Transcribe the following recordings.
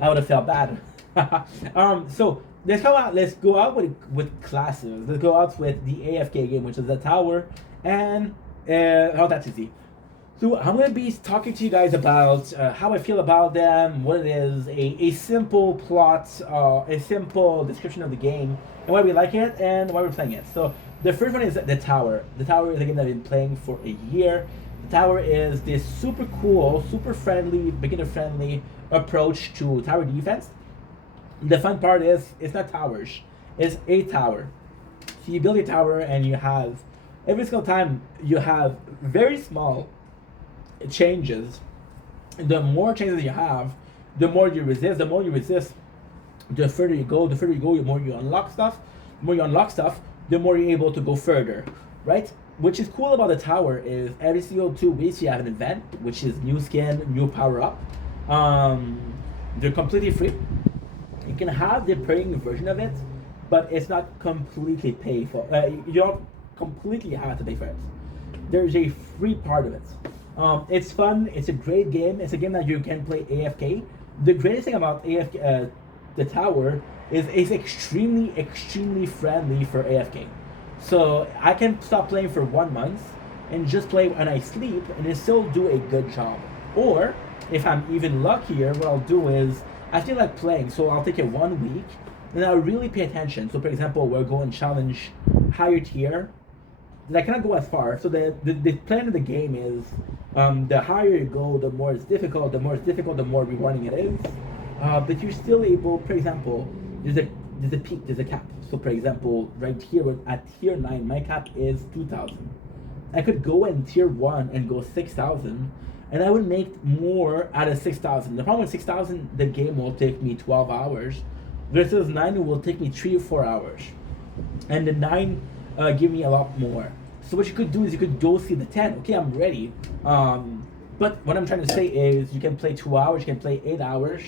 I would have felt bad. So let's go out with classes. Let's go out with the AFK game, which is the tower, and oh, that's easy. So I'm gonna be talking to you guys about how I feel about them, what it is, a simple plot, a simple description of the game, and why we like it and why we're playing it. So the first one is the tower. The tower is a game that I've been playing for a year. The tower is this super cool, super friendly, beginner friendly approach to tower defense. The fun part is it's not towers, it's a tower. So you build a tower and you have every single time you have very small changes. The more changes you have, the more you resist. The more you resist, the further you go. The further you go, the more you unlock stuff. The more you unlock stuff, the more you're able to go further, right? Which is cool about the tower is every single 2 weeks you have an event, which is new skin, new power up. Um, they're completely free. You can have the paying version of it, but it's not completely pay for. You don't completely have to pay for it. There's a free part of it. It's fun. It's a great game. It's a game that you can play AFK. The greatest thing about AFK, the tower, is it's extremely friendly for AFK. So I can stop playing for 1 month and just play when I sleep, and it still do a good job. Or if I'm even luckier, what I'll do is I feel like playing, so I'll take it 1 week and I'll really pay attention. So for example, we'll go and challenge higher tier. And I cannot go as far. So the plan of the game is the higher you go, the more it's difficult. The more it's difficult, the more rewarding it is. But you're still able. For example, there's a peak, there's a cap. So for example, right here at tier 9, my cap is 2,000. I could go in tier 1 and go 6,000, and I would make more out of 6,000. The problem with 6,000, the game will take me 12 hours, versus 9 it will take me 3 or 4 hours, and the 9 give me a lot more. So what you could do is you could go see the 10. Okay, I'm ready. But what I'm trying to say is you can play 2 hours, you can play 8 hours,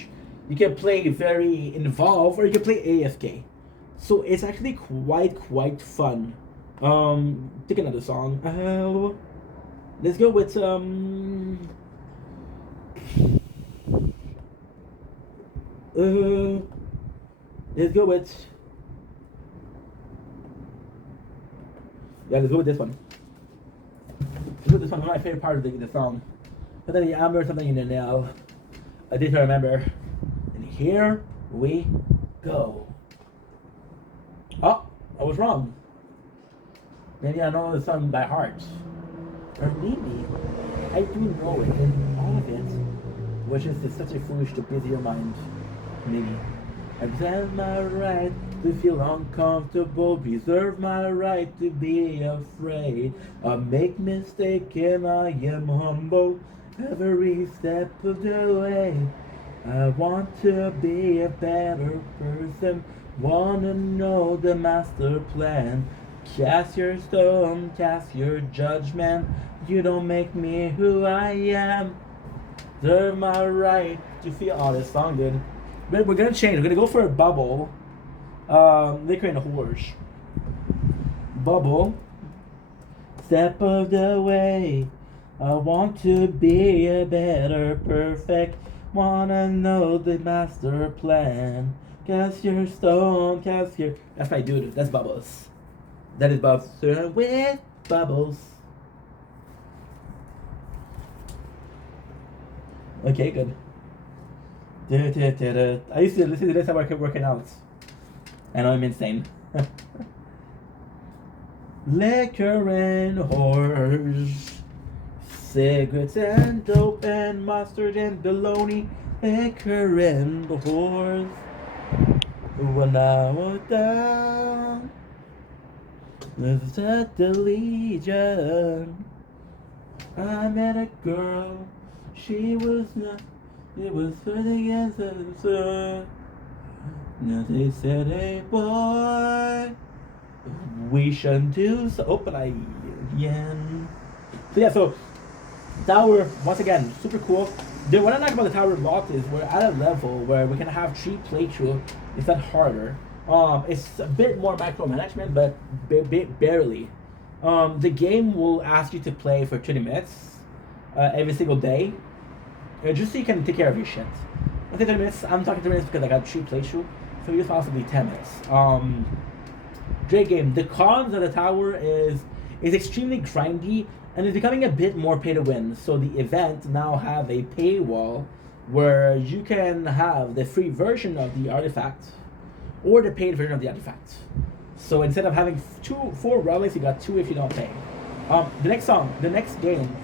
you can play very involved, or you can play AFK. So it's actually quite fun. Take another song. Let's go with let's go with let's go with this one. Let's go with this one. One of my favorite parts of the song. Something in the amber, something in the nail. I did remember. And here we go. Oh, I was wrong. Maybe I know the song by heart. Or maybe I do know it, and all of it was just such a foolish to busy your mind. Maybe. I reserve my right to feel uncomfortable, reserve my right to be afraid. I make mistakes and I am humble every step of the way. I want to be a better person, wanna know the master plan. Cast your stone, cast your judgment. You don't make me who I am. Reserve my right to feel. Oh, this song, dude. But we're gonna change. We're gonna go for a bubble. Liquor and a horse. Bubble. Step of the way. I want to be a better perfect. Wanna know the master plan. Cast your stone, cast your. That's my dude. That's Bubbles. That is Bubbles. With Bubbles. Okay, good. I used to listen to this while I kept working out. I know I'm insane. Liquor and horse, cigarettes and dope and mustard and bologna. Liquor and horse. When I was down, was at the Legion. I met a girl. She was not. It was fighting against the sun. Now they said, hey boy, we shouldn't do so. Oh, but I again. So yeah, so tower once again super cool. What I like about the tower a lot is we're at a level where we can have 3 playthrough. It's not harder. It's a bit more micromanagement, but barely. The game will ask you to play for 20 minutes every single day, just so you can take care of your shit. Within 30 minutes, I'm talking 30 minutes because I got 3 playthrough, so it's possibly 10 minutes. Great game. The cons of the tower is extremely grindy and it's becoming a bit more pay to win. So the event now have a paywall where you can have the free version of the artifact or the paid version of the artifact. So instead of having 4 relics, you got 2 if you don't pay. The next game,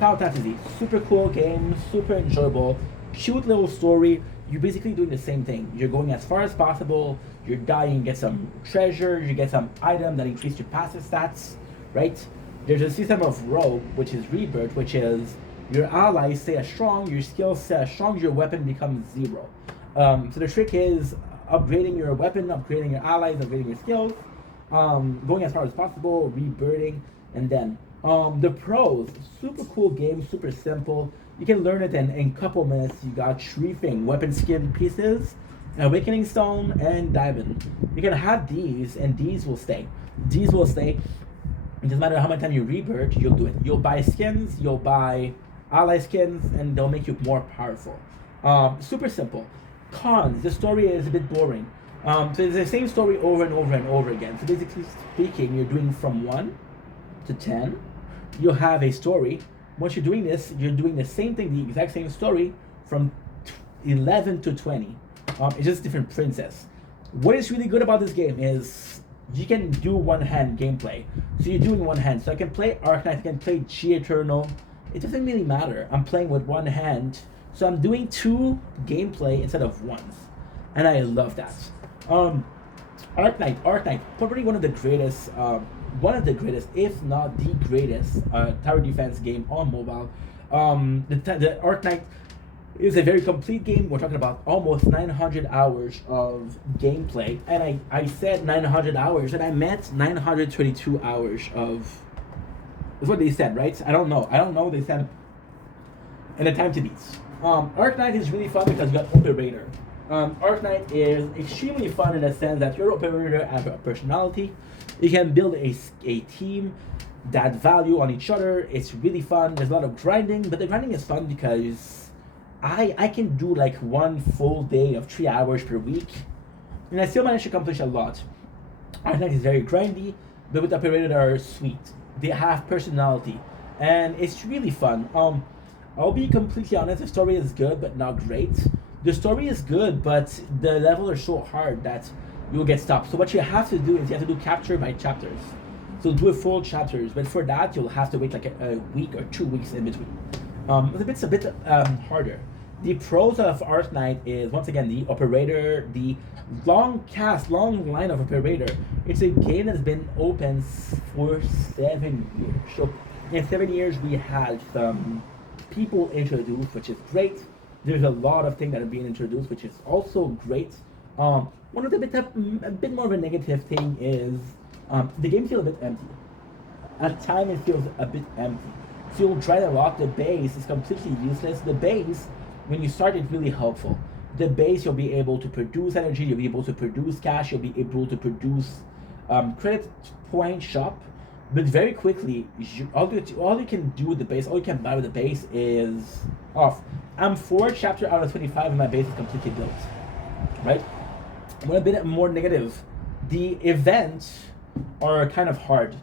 Final Fantasy, super cool game, super enjoyable, cute little story. You're basically doing the same thing. You're going as far as possible. You're dying, you get some treasure, you get some item that increase your passive stats, right? There's a system of rogue, which is rebirth, which is your allies stay as strong, your skills stay as strong, your weapon becomes 0. So the trick is upgrading your weapon, upgrading your allies, upgrading your skills, going as far as possible, rebirthing, and then the pros, super cool game, super simple. You can learn it in a couple minutes. You got 3 things: weapon skin pieces, awakening stone, and diamond. You can have these, and these will stay. These will stay. It doesn't matter how many times you rebirth, you'll do it. You'll buy skins, you'll buy ally skins, and they'll make you more powerful. Super simple. Cons: the story is a bit boring. So it's the same story over and over and over again. So basically speaking, you're doing from 1 to 10. You'll have a story. Once you're doing this, you're doing the same thing, the exact same story from 11 to 20. It's just different princess. What is really good about this game is you can do one-hand gameplay. So you're doing one hand. So I can play Arknight, I can play G Eternal. It doesn't really matter. I'm playing with one hand. So I'm doing 2 gameplay instead of 1. And I love that. Arknight, probably one of the greatest, if not the greatest, tower defense game on mobile. The Arknight is a very complete game. We're talking about almost 900 hours of gameplay, and I said 900 hours, and I meant 922 hours of. Is what they said, right? I don't know. They said. And the time to beat. Arknight is really fun because you got Operator. Arknight is extremely fun in the sense that your Operator has a personality. You can build a team that value on each other. It's really fun. There's a lot of grinding, but the grinding is fun because I can do like 1 full day of 3 hours per week, and I still manage to accomplish a lot. Arknight is very grindy, but with Operator they are sweet. They have personality, and it's really fun. I'll be completely honest, the story is good, but not great. The story is good, but the levels are so hard that you'll get stopped. So what you have to do is you have to do capture by chapters. So do a full chapters, but for that you'll have to wait like a week or 2 weeks in between. It's a bit harder. The pros of Arknight is once again the Operator, the long line of Operator. It's a game that's been open for 7 years. So in 7 years we had some people introduced, which is great. There's a lot of things that are being introduced, which is also great. One of the a bit more of a negative thing is the game feels a bit empty. At times it feels a bit empty. So you'll try a lot. The base is completely useless. The base, when you start, it's really helpful. The base, you'll be able to produce energy. You'll be able to produce cash. You'll be able to produce credit point shop. But very quickly, all you can do with the base, all you can buy with the base is off. I'm 4 chapter out of 25 and my base is completely built. Right? One a bit more negative. The events are kind of hard.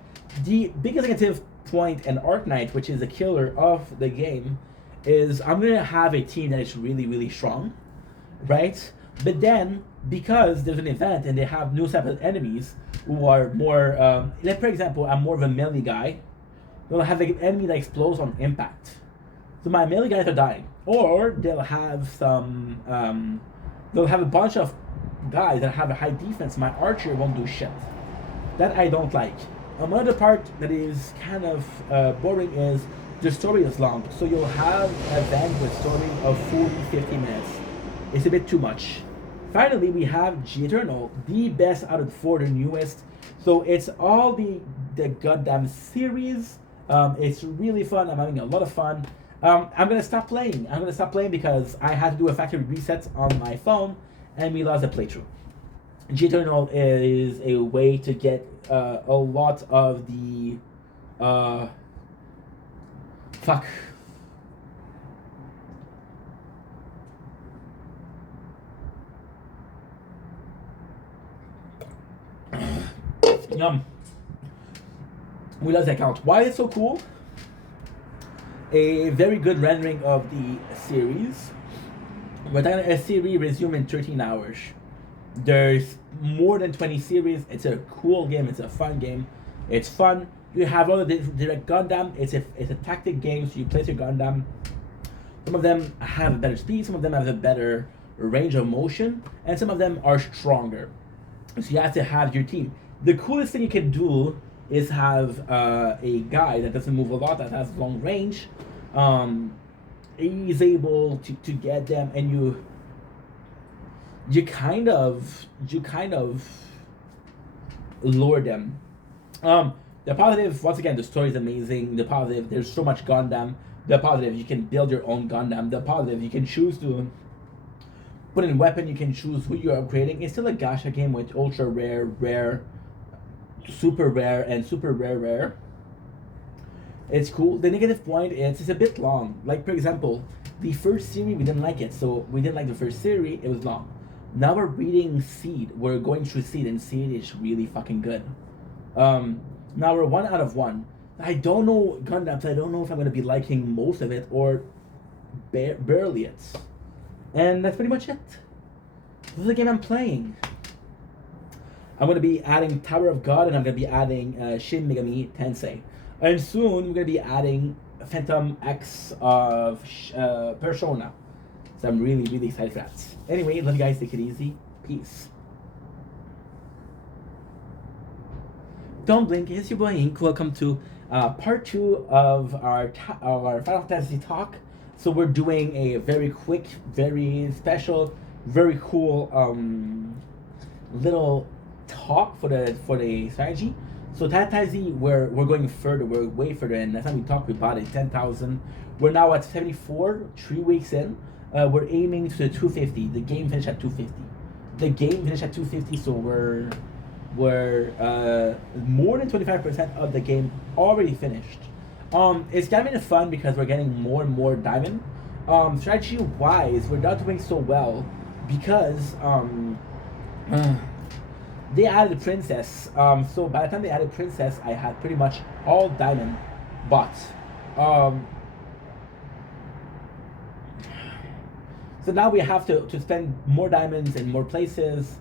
The biggest negative point in Arknight, which is the killer of the game, is I'm going to have a team that is really, really strong. Right? But then, because there's an event and they have new type of enemies who are more, like for example, I'm more of a melee guy, they'll have like an enemy that explodes on impact. So my melee guys are dying. Or they'll have they'll have a bunch of guys that have a high defense. My archer won't do shit. That I don't like. Another part that is kind of boring is the story is long. So you'll have an event with story of 40-50 minutes. It's a bit too much. Finally, we have G Eternal, the best out of the 4, the newest. So it's all the goddamn series. It's really fun. I'm having a lot of fun. I'm gonna stop playing. Because I had to do a factory reset on my phone, and we lost the playthrough. G Eternal is a way to get a lot of the fuck. Yum. We love that count. Why is it so cool? A very good rendering of the series. We're talking a series resume in 13 hours. There's more than 20 series. It's a cool game. It's a fun game. It's fun. You have all the direct Gundam. It's a tactic game, so you place your Gundam. Some of them have a better speed. Some of them have a better range of motion, and some of them are stronger. So you have to have your team. The coolest thing you can do is have a guy that doesn't move a lot, that has long range. He's able to get them, and you kind of lure them. The positive, once again, the story is amazing. The positive, there's so much Gundam. The positive, you can build your own Gundam. The positive, you can choose to put in weapon. You can choose who you're upgrading. It's still a gacha game with ultra rare, rare, super rare, and super rare, rare. It's cool. The negative point is it's a bit long. Like, for example, the first series, we didn't like it. So we didn't like the first series. It was long. Now we're reading Seed. We're going through Seed, and Seed is really fucking good. Now we're 1 out of 1. I don't know Gundam, so I don't know if I'm going to be liking most of it or barely it. And that's pretty much it. This is the game I'm playing. I'm going to be adding Tower of God, and I'm going to be adding Shin Megami Tensei. And soon we're going to be adding Phantom X of Persona. So I'm really, really excited for that. Anyway, love you guys. Take it easy. Peace. Don't blink. It's your boy Ink. Welcome to part 2 of our Final Fantasy talk. So we're doing a very quick, very special, very cool little talk for the strategy. So Fantasy, we're going further. We're way further. And last time we talked, we bought it 10,000. We're now at 74. 3 weeks in. We're aiming to 250. The game finished at 250. The game finished at 250. So we're more than 25% of the game already finished. It's getting fun because we're getting more and more diamond. Strategy wise, we're not doing so well because they added princess. So by the time they added princess, I had pretty much all diamond bought. So now we have to spend more diamonds in more places.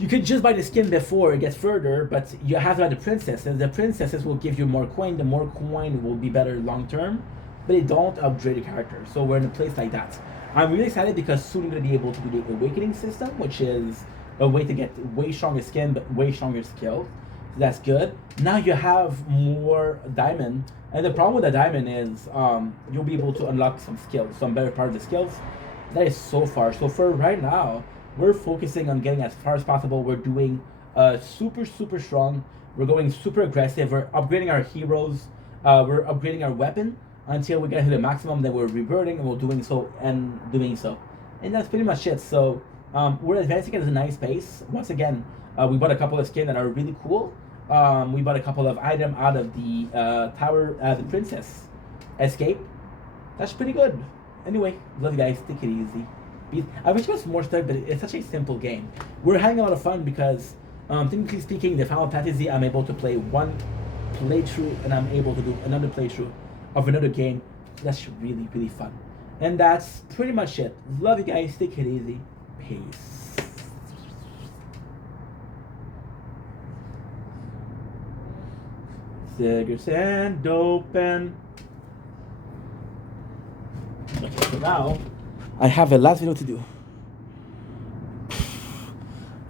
You could just buy the skin before it gets further, but you have to buy the princesses. The princesses will give you more coin. The more coin will be better long term, but they don't upgrade the character. So we're in a place like that. I'm really excited because soon I'm going to be able to do the awakening system, which is a way to get way stronger skin, but way stronger skills. So that's good. Now you have more diamond. And the problem with the diamond is you'll be able to unlock some skills, some better part of the skills. That is so far. So for right now, we're focusing on getting as far as possible. We're doing super, super strong. We're going super aggressive. We're upgrading our heroes. We're upgrading our weapon until we get to the maximum. Then we're reverting, and we're doing so. And that's pretty much it. So we're advancing at a nice pace. Once again, we bought a couple of skins that are really cool. We bought a couple of items out of the tower, the princess escape. That's pretty good. Anyway, love you guys. Take it easy. I wish it was more stuff, but it's such a simple game. We're having a lot of fun because, technically speaking, the Final Fantasy, I'm able to play one playthrough, and I'm able to do another playthrough of another game. That's really, really fun. And that's pretty much it. Love you guys. Take it easy. Peace. Cigarettes and dope and... Okay, so now I have a last video to do.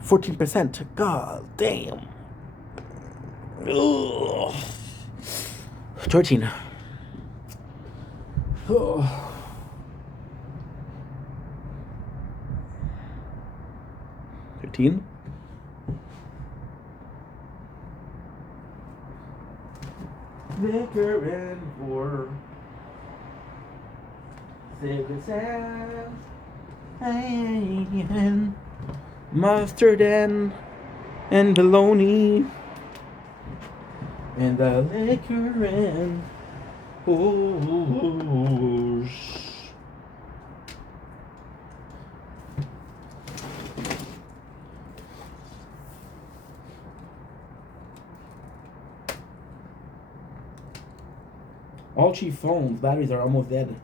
14%. God damn. Ugh. 13. Oh. 13. Liquor and war. Cigarettes and mustard and bologna. And the liquor and horse. All 3 phones batteries are almost dead.